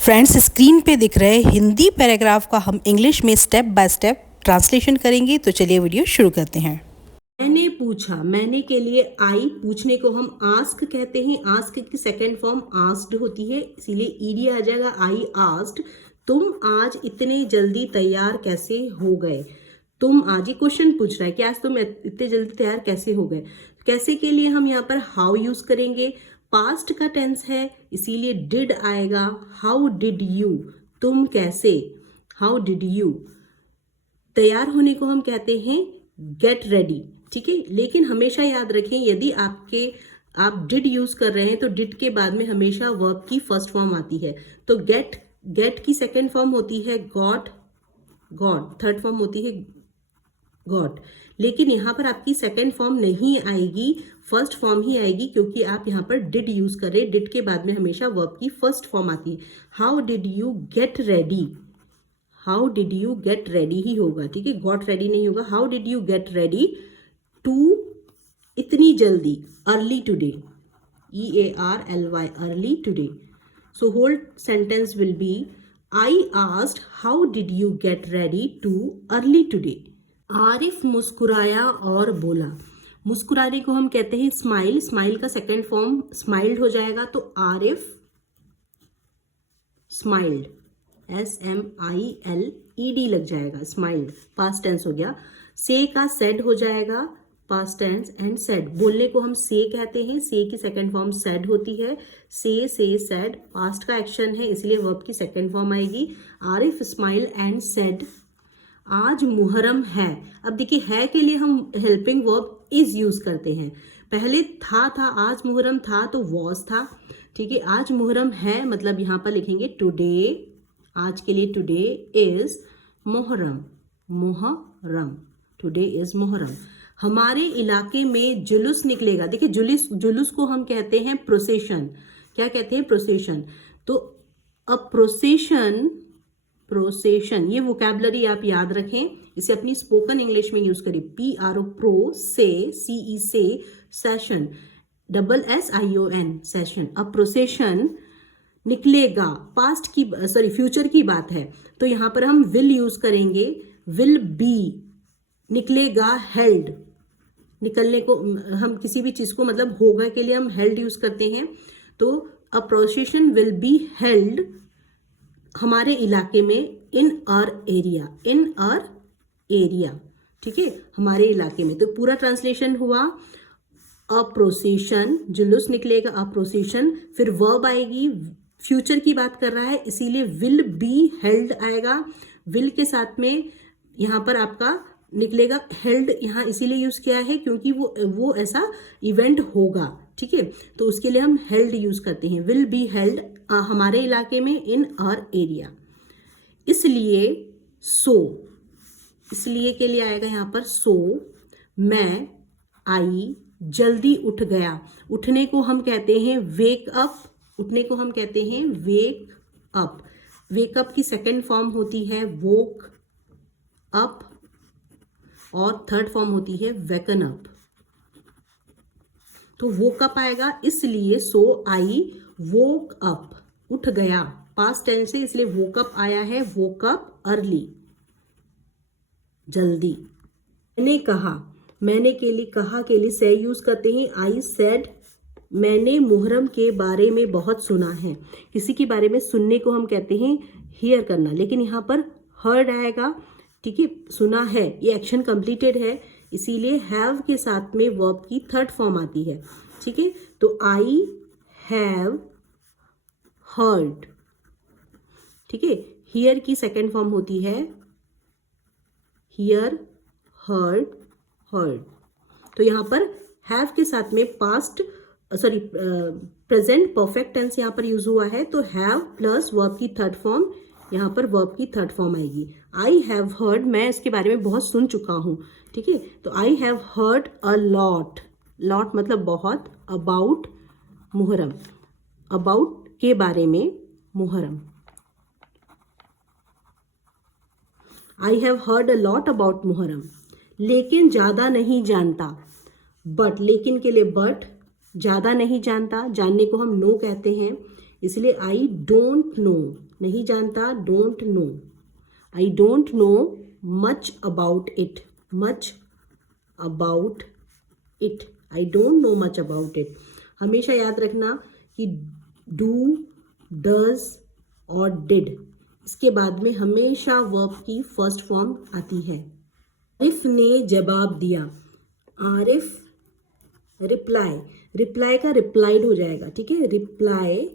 Friends, screen पे दिख रहे हिंदी पैराग्राफ का हम इंग्लिश में स्टेप बाय स्टेप ट्रांसलेशन करेंगे। तो चलिए वीडियो शुरू करते हैं। मैंने पूछा, मैंने के लिए आई, पूछने को हम आस्क कहते हैं। आस्क की सेकंड फॉर्म आस्क्ड होती है, इसीलिए ईडी आ जाएगा। आई आस्क्ड, तुम आज इतने जल्दी तैयार कैसे हो गए। तुम आज, ये क्वेश्चन पूछ रहा है कि आज तुम इतने जल्दी तैयार कैसे हो गए। कैसे के लिए हम यहाँ पर हाउ यूज करेंगे। पास्ट का टेंस है इसीलिए डिड आएगा। हाउ डिड यू, तुम कैसे, हाउ डिड यू। तैयार होने को हम कहते हैं गेट रेडी, ठीक है। लेकिन हमेशा याद रखें, यदि आप डिड यूज कर रहे हैं तो डिड के बाद में हमेशा वर्ब की फर्स्ट फॉर्म आती है। तो गेट की सेकंड फॉर्म होती है गॉट, थर्ड फॉर्म होती है गॉट। लेकिन यहाँ पर आपकी सेकंड फॉर्म नहीं आएगी, फर्स्ट फॉर्म ही आएगी, क्योंकि आप यहाँ पर डिड यूज कर रहे हैं। डिड के बाद में हमेशा वर्ब की फर्स्ट फॉर्म आती है। How did you get ready, how did you get ready ही होगा, ठीक है, गॉट रेडी नहीं होगा। How did you get ready too, इतनी जल्दी, early today, EARLY, early today. So whole sentence will be I asked how did you get ready too early today. Arif मुस्कुराया और बोला। मुस्कुराने को हम कहते हैं स्माइल। स्माइल का सेकेंड फॉर्म स्माइल्ड हो जाएगा, तो आरिफ स्माइल्ड, SMILED लग जाएगा, स्माइल्ड, पास्ट टेंस हो गया। से का सेड हो जाएगा, पास्ट टेंस, एंड सेड, बोलने को हम से कहते हैं। से की सेकंड फॉर्म सेड होती है। से सेड, पास्ट का एक्शन है इसलिए वर्ब की सेकंड फॉर्म आएगी। आरिफ स्माइल एंड सेड आज मुहर्रम है। अब देखिए, है के लिए हम हेल्पिंग वर्ब इज यूज करते हैं। पहले था आज मुहर्रम था तो वॉज था, ठीक है। आज मुहर्रम है मतलब यहाँ पर लिखेंगे टुडे, आज के लिए today is Muharram, today is Muharram. हमारे इलाके में जुलूस निकलेगा। देखिए, जुलूस को हम कहते हैं प्रोसेशन। क्या कहते हैं? प्रोसेशन। तो अ प्रोसेशन, ये वोकैबुलरी आप याद रखें, इसे अपनी स्पोकन इंग्लिश में यूज करें। PRO, प्रो, से, CE से, सेशन, SSION, सेशन। अब प्रोसेशन निकलेगा, पास्ट की फ्यूचर की बात है, तो यहां पर हम विल यूज करेंगे। विल बी, निकलेगा हेल्ड, निकलने को हम किसी भी चीज को मतलब होगा के लिए हम हेल्ड यूज करते हैं। तो अ प्रोसेशन विल बी हेल्ड हमारे इलाके में, इन आर एरिया, ठीक है, हमारे इलाके में। तो पूरा ट्रांसलेशन हुआ, अ प्रोसेशन, जुलूस निकलेगा, अ प्रोसेशन, फिर वर्ब आएगी, फ्यूचर की बात कर रहा है इसीलिए विल बी हेल्ड आएगा। विल के साथ में यहाँ पर आपका निकलेगा हेल्ड, यहाँ इसीलिए यूज किया है क्योंकि वो ऐसा इवेंट होगा, ठीक है। तो उसके लिए हम हेल्ड यूज करते हैं। विल बी हेल्ड हमारे इलाके में, इन आवर एरिया। इसलिए सो, इसलिए के लिए आएगा यहाँ पर सो। मैं आई, जल्दी उठ गया। उठने को हम कहते हैं वेक अप, उठने को हम कहते हैं वेक अप। वेक अप की सेकंड फॉर्म होती है वोक अप और थर्ड फॉर्म होती है वेकन अप। तो वोक अप आएगा, इसलिए सो आई वोक अप, उठ गया, पास्ट टेंस है इसलिए वोक अप आया है, वोक अप अर्ली, जल्दी। मैंने कहा, मैंने के लिए, कहा के लिए से यूज करते हैं। आई सेड, मैंने मुहर्रम के बारे में बहुत सुना है। किसी के बारे में सुनने को हम कहते हैं हियर करना, लेकिन यहाँ पर हर्ड आएगा, ठीक है, सुना है, ये एक्शन कंप्लीटेड है इसीलिए हैव के साथ में वर्ब की थर्ड फॉर्म आती है, ठीक है। तो आई हैव हर्ड, ठीक है। हियर की सेकंड फॉर्म होती है हियर, हर्ड। तो यहाँ पर हैव के साथ में प्रेजेंट परफेक्ट टेंस यहाँ पर यूज हुआ है, तो हैव प्लस वर्ब की थर्ड फॉर्म, यहाँ पर वर्ब की थर्ड फॉर्म आएगी। आई हैव हर्ड, मैं इसके बारे में बहुत सुन चुका हूँ, ठीक है। तो I have heard a lot, lot मतलब बहुत, अबाउट मुहर्रम, अबाउट के बारे में Muharram. I have heard a lot about Muharram. लेकिन ज्यादा नहीं जानता, बट, लेकिन के लिए बट, ज्यादा नहीं जानता, जानने को हम नो कहते हैं। इसलिए आई डोंट नो, नहीं जानता, don't know. I don't know much about it, much about it, I don't know much about it. हमेशा याद रखना कि डू, डज और डिड, इसके बाद में हमेशा वर्ब की फर्स्ट फॉर्म आती है। आरिफ ने जवाब दिया, आरिफ रिप्लाई, रिप्लाई का रिप्लाइड हो जाएगा, ठीक है, रिप्लाई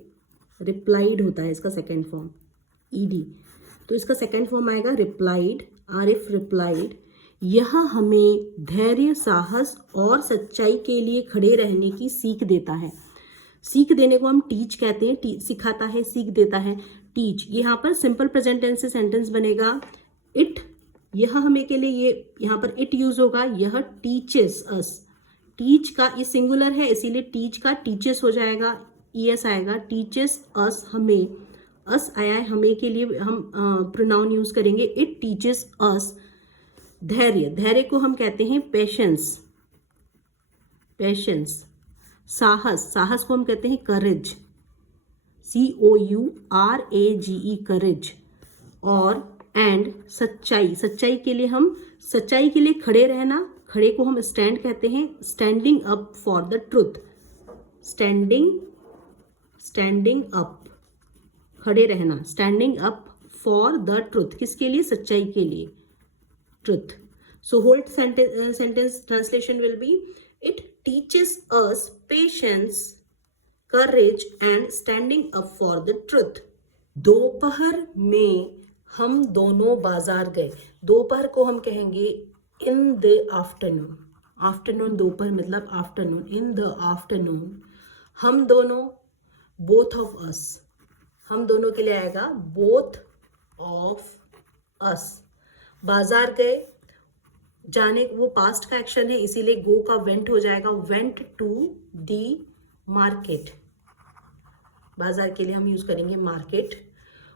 रिप्लाइड होता है इसका सेकेंड फॉर्म ईडी, तो इसका सेकेंड फॉर्म आएगा रिप्लाइड, आरिफ रिप्लाइड। यह हमें धैर्य, साहस और सच्चाई के लिए खड़े रहने की सीख देता है। सीख देने को हम टीच कहते हैं, सिखाता है, सीख देता है, टीच। यहाँ पर सिंपल प्रेजेंट टेंस से सेंटेंस बनेगा इट, यह हमें के लिए ये यहाँ पर इट यूज होगा, यह टीचेस अस, टीच का ये सिंगुलर है इसीलिए टीच का टीचेस हो जाएगा, ईएस आएगा, टीचेस अस, हमें, अस आया है हमें के लिए हम प्रोनाउन यूज करेंगे, इट टीचेस अस। धैर्य, धैर्य को हम कहते हैं पेशेंस, पेशेंस। साहस, साहस को हम कहते हैं करेज, COURAGE, करेज। और एंड सच्चाई, सच्चाई के लिए हम, सच्चाई के लिए खड़े रहना, खड़े को हम स्टैंड कहते हैं, standing up for the truth, standing up, खड़े रहना, standing up for the truth, किसके लिए, सच्चाई के लिए, truth. So whole sentence translation will be, it teaches us patience, courage and standing up for the truth. दोपहर में हम दोनों बाजार गए, दोपहर को हम कहेंगे इन द आफ्टरनून, आफ्टरनून दोपहर मतलब आफ्टरनून, इन द आफ्टरनून। हम दोनों, बोथ ऑफ अस, हम दोनों के लिए आएगा बोथ ऑफ अस। बाजार गए, जाने, वो पास्ट का एक्शन है इसीलिए गो का वेंट हो जाएगा, वेंट टू दी मार्केट, बाजार के लिए हम यूज करेंगे मार्केट।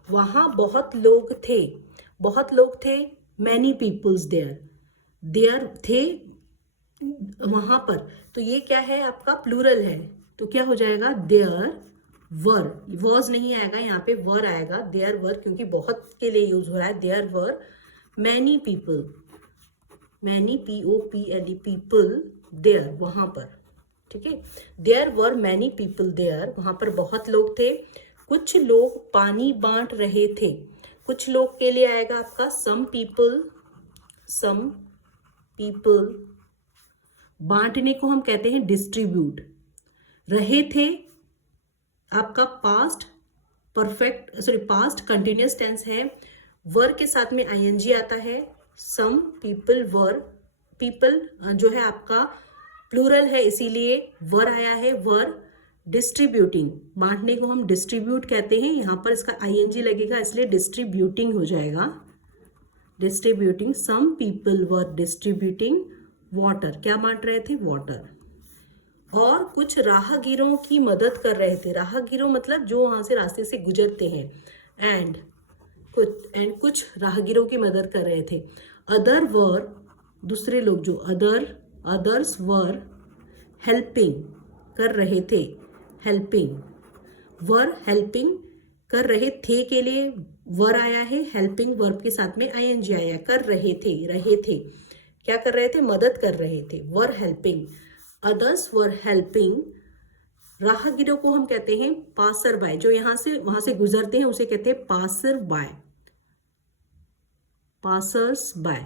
वहां बहुत लोग थे, बहुत लोग थे, मैनी पीपल्स देयर, देयर थे वहां पर, तो ये क्या है आपका प्लूरल है, तो क्या हो जाएगा देयर वर, वॉज नहीं आएगा यहाँ पे, वर आएगा, देयर वर, क्योंकि बहुत के लिए यूज हो रहा है, there were many people, many POPLE people there, वहां पर, ठीक है, there were many people there, वहां पर बहुत लोग थे। कुछ लोग पानी बांट रहे थे, कुछ लोग के लिए आएगा आपका सम पीपल, सम पीपल। बांटने को हम कहते हैं डिस्ट्रीब्यूट। रहे थे आपका past perfect, sorry past continuous tense है, वर के साथ में ING आता है, सम पीपल वर, पीपल जो है आपका प्लूरल है इसीलिए वर आया है, वर डिस्ट्रीब्यूटिंग, बांटने को हम डिस्ट्रीब्यूट कहते हैं, यहाँ पर इसका ING लगेगा इसलिए डिस्ट्रीब्यूटिंग हो जाएगा, distributing, some people were distributing water, क्या बांट रहे थे, वाटर। और कुछ राहगीरों की मदद कर रहे थे, राहगीरों मतलब जो वहाँ से रास्ते से गुजरते हैं, एंड कुछ राहगीरों की मदद कर रहे थे। अदर वर, दूसरे लोग जो, अदर्स वर हेल्पिंग, कर रहे थे, हेल्पिंग, वर हेल्पिंग, कर रहे थे के लिए वर आया है, हेल्पिंग वर्ब के साथ में ING आया, कर रहे थे, क्या कर रहे थे, मदद कर रहे थे, were helping. Others were helping, राहगीरों को हम कहते हैं पासर बाय, जो यहाँ से वहां से गुजरते हैं उसे कहते हैं पासर बाय, पासर्स बाय,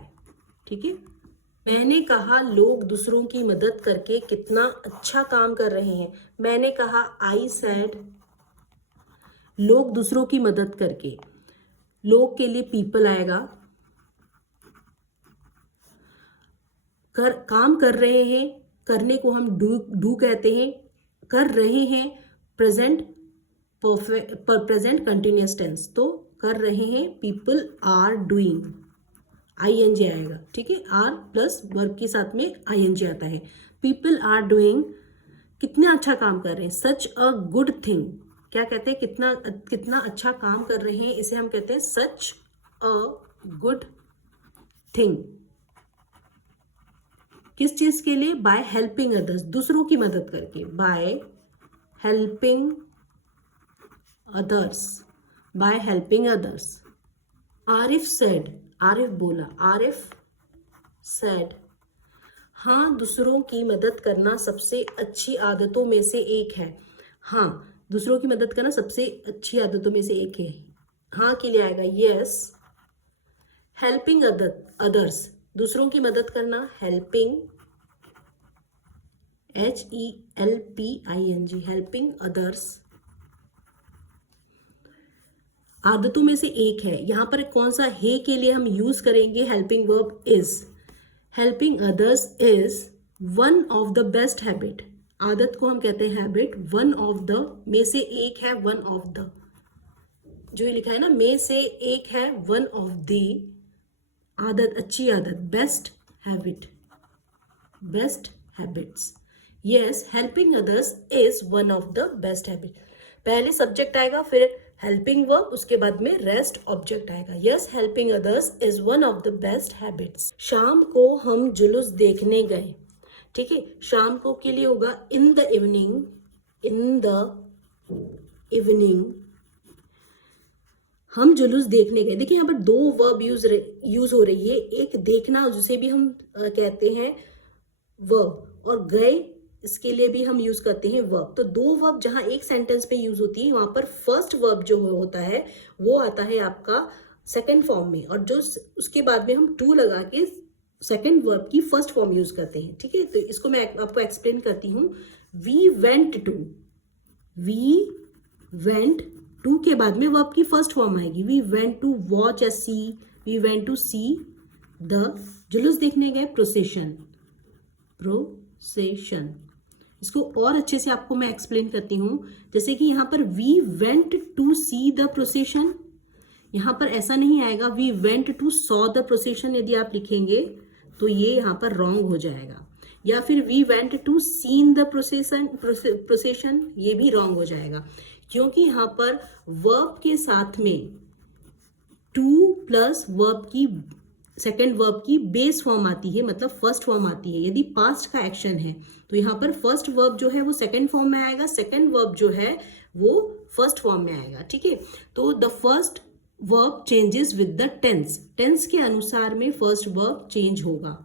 ठीक है। मैंने कहा लोग दूसरों की मदद करके कितना अच्छा काम कर रहे हैं, मैंने कहा आई सेड, लोग दूसरों की मदद करके, लोग के लिए पीपल आएगा, काम कर रहे हैं, करने को हम डू कहते हैं, कर रहे हैं प्रेजेंट कंटिन्यूअस टेंस, तो कर रहे हैं, पीपल आर डूइंग, ING आएगा, ठीक है, आर प्लस वर्ब के साथ में ING आता है, पीपल आर डूइंग, कितना अच्छा काम कर रहे हैं, सच अ गुड थिंग, क्या कहते हैं, कितना अच्छा काम कर रहे हैं, इसे हम कहते हैं सच अ गुड थिंग। किस चीज के लिए, बाय हेल्पिंग अदर्स, दूसरों की मदद करके, by helping others, by helping others. Arif said, Arif बोला, आरिफ सेड, हाँ दूसरों की मदद करना सबसे अच्छी आदतों में से एक है। हाँ दूसरों की मदद करना सबसे अच्छी आदतों में से एक है। हाँ के लिए आएगा यस। हेल्पिंग अदर्स, दूसरों की मदद करना, हेल्पिंग, HELPING, हेल्पिंग अदर्स आदतों में से एक है। यहां पर कौन सा है के लिए हम यूज करेंगे helping verb is. Helping others is one of the best habit, आदत को हम कहते हैं हैबिट, वन ऑफ द में से एक है, वन ऑफ द, जो ये लिखा है ना में से एक है, वन ऑफ द आदत, अच्छी आदत, best habit, best habits. Yes helping others is one of the best habit. पहले सब्जेक्ट आएगा, फिर हेल्पिंग वर्ब, उसके बाद में रेस्ट ऑब्जेक्ट आएगा। Yes helping others is one of the best habits. शाम को हम जुलूस देखने गए, ठीक है, शाम को के लिए होगा in the evening, in the evening हम जुलूस देखने गए। देखिए यहाँ पर दो वर्ब यूज हो रही है, एक देखना जिसे भी हम कहते हैं वर्ब, और गए इसके लिए भी हम यूज करते हैं वर्ब। तो दो वर्ब जहां एक सेंटेंस पे यूज होती है, वहां पर फर्स्ट वर्ब जो होता है वो आता है आपका सेकंड फॉर्म में, और जो उसके बाद में हम टू लगा के सेकंड वर्ब की फर्स्ट फॉर्म यूज करते हैं, ठीक है। तो इसको मैं आपको एक्सप्लेन करती हूँ। We went to, we went to के बाद में वर्ब की फर्स्ट फॉर्म आएगी। वी वेंट टू वॉच या see, we went to see the, जुलूस देखने गए, प्रोसेशन, प्रोसेशन। इसको और अच्छे से आपको मैं एक्सप्लेन करती हूँ। जैसे कि यहाँ पर we went to see the procession, यहाँ पर ऐसा नहीं आएगा we went to saw the procession. यदि आप लिखेंगे तो ये यहाँ पर रॉन्ग हो जाएगा। या फिर we went to seen the procession, ये भी रॉन्ग हो जाएगा, क्योंकि यहाँ पर वर्ब के साथ में टू प्लस वर्ब की सेकेंड वर्ब की बेस फॉर्म आती है, मतलब फर्स्ट फॉर्म आती है। यदि पास्ट का एक्शन है तो यहाँ पर फर्स्ट वर्ब जो है वो सेकेंड फॉर्म में आएगा, सेकेंड वर्ब जो है वो फर्स्ट फॉर्म में आएगा, ठीक है। तो the first verb changes with the tense, tense के अनुसार में फर्स्ट वर्ब चेंज होगा,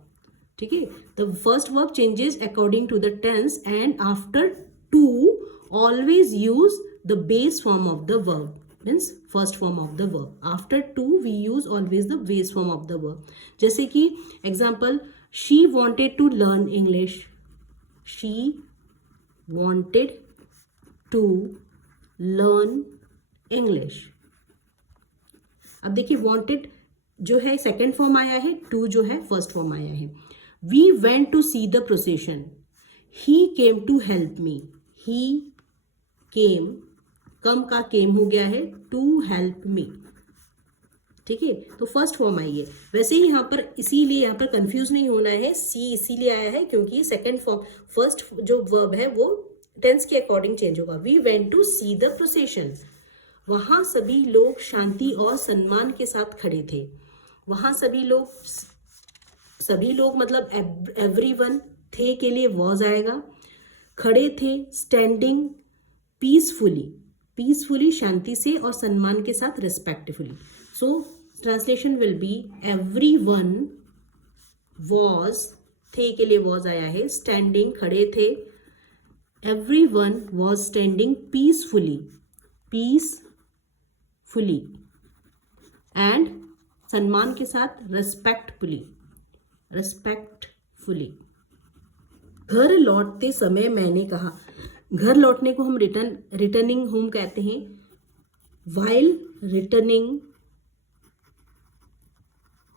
ठीक है। The first verb changes according to the tense and after to always use the base form of the verb, means first form of the verb. After to we use always the base form of the verb. जैसे कि example, she wanted to learn English, she wanted to learn English. अब देखिए wanted जो है second form आया है, to जो है फर्स्ट फॉर्म आया है। We went to see the procession, he came to help me, he came, कम का केम हो गया है, टू हेल्प मी, ठीक है। तो फर्स्ट फॉर्म आई है। वैसे ही यहाँ पर इसीलिए यहाँ पर कंफ्यूज नहीं होना है, सी इसीलिए आया है क्योंकि सेकंड फॉर्म, फर्स्ट जो वर्ब है वो टेंस के अकॉर्डिंग चेंज होगा। We went to see the procession, वहां सभी लोग शांति और सम्मान के साथ खड़े थे। वहां सभी लोग मतलब एवरीवन, थे के लिए वॉज आएगा, खड़े थे स्टैंडिंग, पीसफुली, पीसफुली शांति से, और सम्मान के साथ respectfully. So translation will B everyone was, थे के लिए वॉज आया है, स्टैंडिंग खड़े थे, everyone was standing peacefully, peacefully, and सम्मान के साथ रिस्पेक्टफुली, रिस्पेक्टफुली। घर लौटते समय मैंने कहा, घर लौटने को हम रिटर्निंग होम कहते हैं। वाइल रिटर्निंग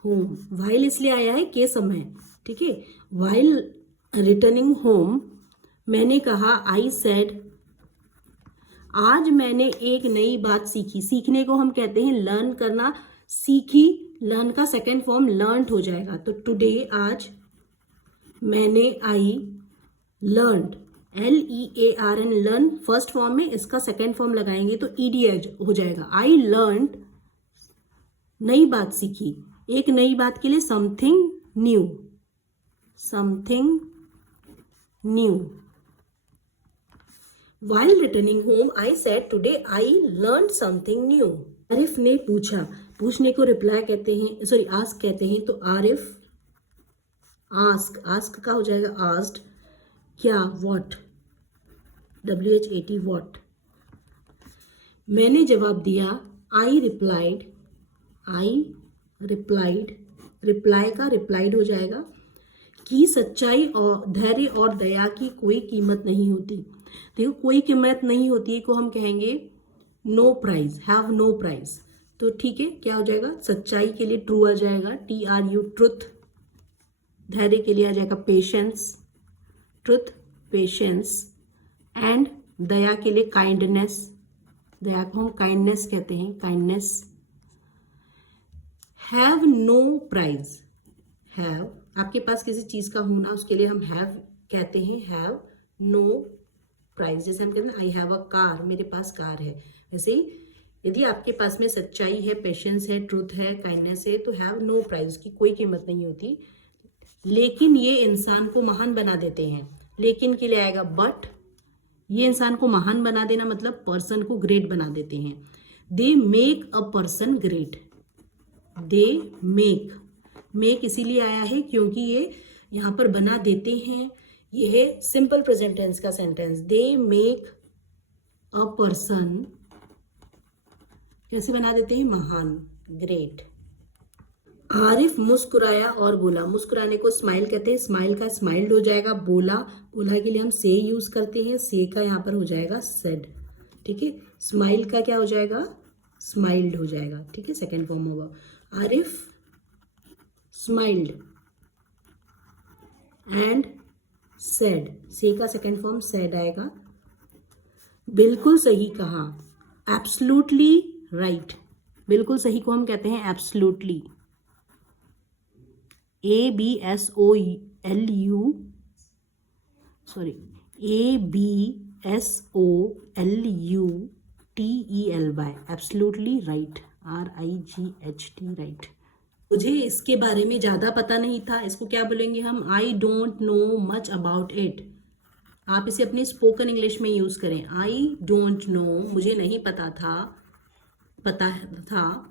होम, वाइल इसलिए आया है के समय, ठीक है। वाइल रिटर्निंग होम मैंने कहा, आई सेड, आज मैंने एक नई बात सीखी। सीखने को हम कहते हैं लर्न करना, सीखी, लर्न का सेकेंड फॉर्म लर्नड हो जाएगा। तो टुडे, आज, मैंने, I learned, LEARN, learn first form में, इसका सेकेंड फॉर्म लगाएंगे तो ED हो जाएगा। आई लर्नड, नई बात सीखी, एक नई बात के लिए something new, something new. While returning home, I said, today I learned something new. Arif ने पूछा, पूछने को रिप्लाई कहते हैं, सॉरी आस्क कहते हैं, तो आरिफ आस्क का हो जाएगा आस्क्ड, क्या, व्हाट, WHAT, व्हाट। मैंने जवाब दिया, आई रिप्लाइड, रिप्लाई का रिप्लाइड हो जाएगा, कि सच्चाई और धैर्य और दया की कोई कीमत नहीं होती। देखो कोई कीमत नहीं होती को हम कहेंगे no prize, have no prize. तो ठीक है, क्या हो जाएगा, सच्चाई के लिए ट्रू आ जाएगा, TRU, ट्रुथ। धैर्य के लिए आ जाएगा पेशेंस, ट्रुथ, पेशेंस। एंड दया के लिए काइंडनेस, दया को हम काइंडनेस कहते हैं, kindness. Have no prize, have आपके पास किसी चीज का होना, उसके लिए हम हैव कहते हैं, हैव नो प्राइज। जैसे हम कहते हैं आई हैव अ कार, मेरे पास कार है। वैसे ही यदि आपके पास में सच्चाई है, पेशेंस है, ट्रूथ है, काइंडनेस है, तो हैव नो प्राइज की कोई कीमत नहीं होती। लेकिन ये इंसान को महान बना देते हैं। लेकिन के लिए आएगा बट, ये इंसान को महान बना देना मतलब पर्सन को ग्रेट बना देते हैं। They make a person great, they make इसीलिए आया है क्योंकि ये यहाँ पर बना देते हैं। ये है सिंपल प्रेजेंट टेंस का sentence, they make a person, कैसे बना देते हैं, महान, ग्रेट। आरिफ मुस्कुराया और बोला, मुस्कुराने को स्माइल कहते हैं, स्माइल का स्माइल्ड हो जाएगा, बोला के लिए हम से यूज करते हैं, से का यहाँ पर हो जाएगा सेड। ठीक है, स्माइल का क्या हो जाएगा, स्माइल्ड हो जाएगा। ठीक है, सेकेंड फॉर्म होगा। आरिफ स्माइल्ड एंड सेड, से का सेकेंड फॉर्म सेड आएगा। बिल्कुल सही कहा, एब्सोल्युटली राइट, बिल्कुल सही को हम कहते हैं absolutely, ABSOLUTELY, absolutely right, RIGHT, right. मुझे इसके बारे में ज़्यादा पता नहीं था, इसको क्या बोलेंगे हम, I don't know much about it. आप इसे अपने स्पोकन इंग्लिश में यूज़ करें, आई डोंट नो, मुझे नहीं पता था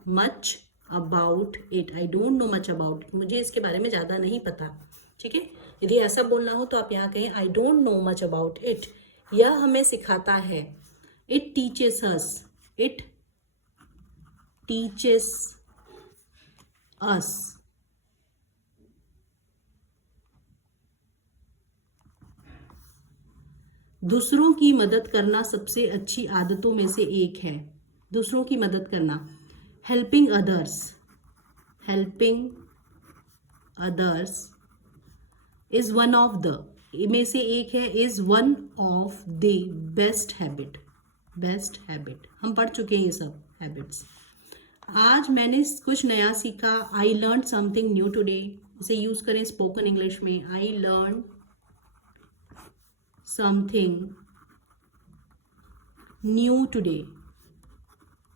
much about it, I don't know much about it, मुझे इसके बारे में ज़्यादा नहीं पता। ठीक है, यदि ऐसा बोलना हो तो आप यहाँ कहें I don't know much about it. यह हमें सिखाता है, it teaches us, it teaches अस। दूसरों की मदद करना सबसे अच्छी आदतों में से एक है, दूसरों की मदद करना, helping others is one of the, में से एक है, is one of the best habit, हम पढ़ चुके हैं ये सब हैबिट्स। आज मैंने कुछ नया सीखा, I learn something new today, इसे यूज करें स्पोकन इंग्लिश में, I learn something new today,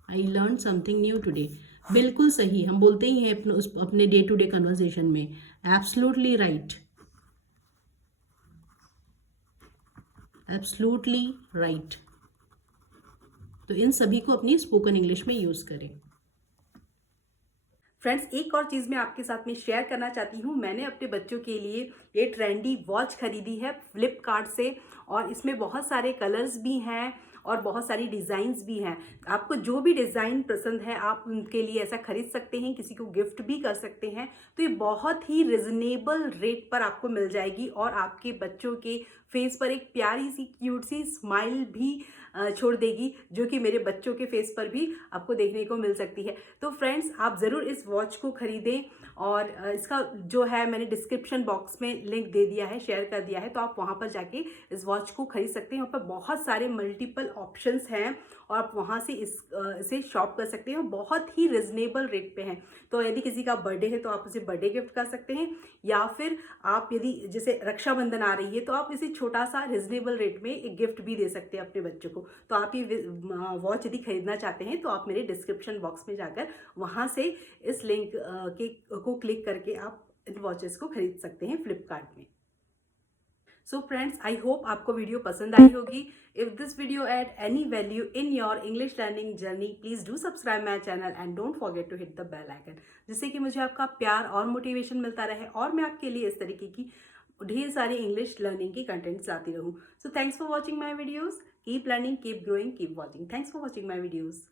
I learn something new today. बिल्कुल सही हम बोलते ही हैं अपने डे टू डे कन्वर्सेशन में, एब्सोल्युटली राइट, एब्सोल्युटली राइट। तो इन सभी को अपनी स्पोकन इंग्लिश में यूज करें। फ्रेंड्स, एक और चीज़ मैं आपके साथ में शेयर करना चाहती हूँ। मैंने अपने बच्चों के लिए ये ट्रेंडी वॉच खरीदी है फ्लिपकार्ट से, और इसमें बहुत सारे कलर्स भी हैं और बहुत सारी डिज़ाइंस भी हैं। आपको जो भी डिज़ाइन पसंद है आप उनके लिए ऐसा खरीद सकते हैं, किसी को गिफ्ट भी कर सकते हैं। तो ये बहुत ही रिजनेबल रेट पर आपको मिल जाएगी और आपके बच्चों के फेस पर एक प्यारी सी क्यूट सी स्माइल भी छोड़ देगी, जो कि मेरे बच्चों के फेस पर भी आपको देखने को मिल सकती है। तो फ्रेंड्स, आप ज़रूर इस वॉच को खरीदें, और इसका जो है मैंने डिस्क्रिप्शन बॉक्स में लिंक दे दिया है, शेयर कर दिया है, तो आप वहाँ पर जाके इस वॉच को खरीद सकते हैं। वहाँ पर बहुत सारे मल्टीपल ऑप्शंस हैं और आप वहाँ से इसे शॉप कर सकते हैं, बहुत ही रिजनेबल रेट पे हैं। तो यदि किसी का बर्थडे है तो आप उसे बर्थडे गिफ्ट कर सकते हैं, या फिर आप यदि जैसे रक्षाबंधन आ रही है तो आप इसे छोटा सा रिजनेबल रेट में एक गिफ्ट भी दे सकते हैं अपने बच्चों को। तो आप ये वॉच यदि खरीदना चाहते हैं तो आप मेरे डिस्क्रिप्शन बॉक्स में जाकर वहाँ से इस लिंक को क्लिक करके आप इन वॉचेस को खरीद सकते हैं फ्लिपकार्ट में। सो फ्रेंड्स, आई होप आपको वीडियो पसंद आई होगी. If this video add any value in your English learning journey, please do subscribe my channel and don't forget to hit the bell icon, जिससे कि मुझे आपका प्यार और मोटिवेशन मिलता रहे और मैं आपके लिए इस तरीके की ढेर सारी इंग्लिश लर्निंग की कंटेंट्स लाती रहूँ. So thanks for watching my videos. Keep learning, keep growing, keep watching. Thanks for watching my videos.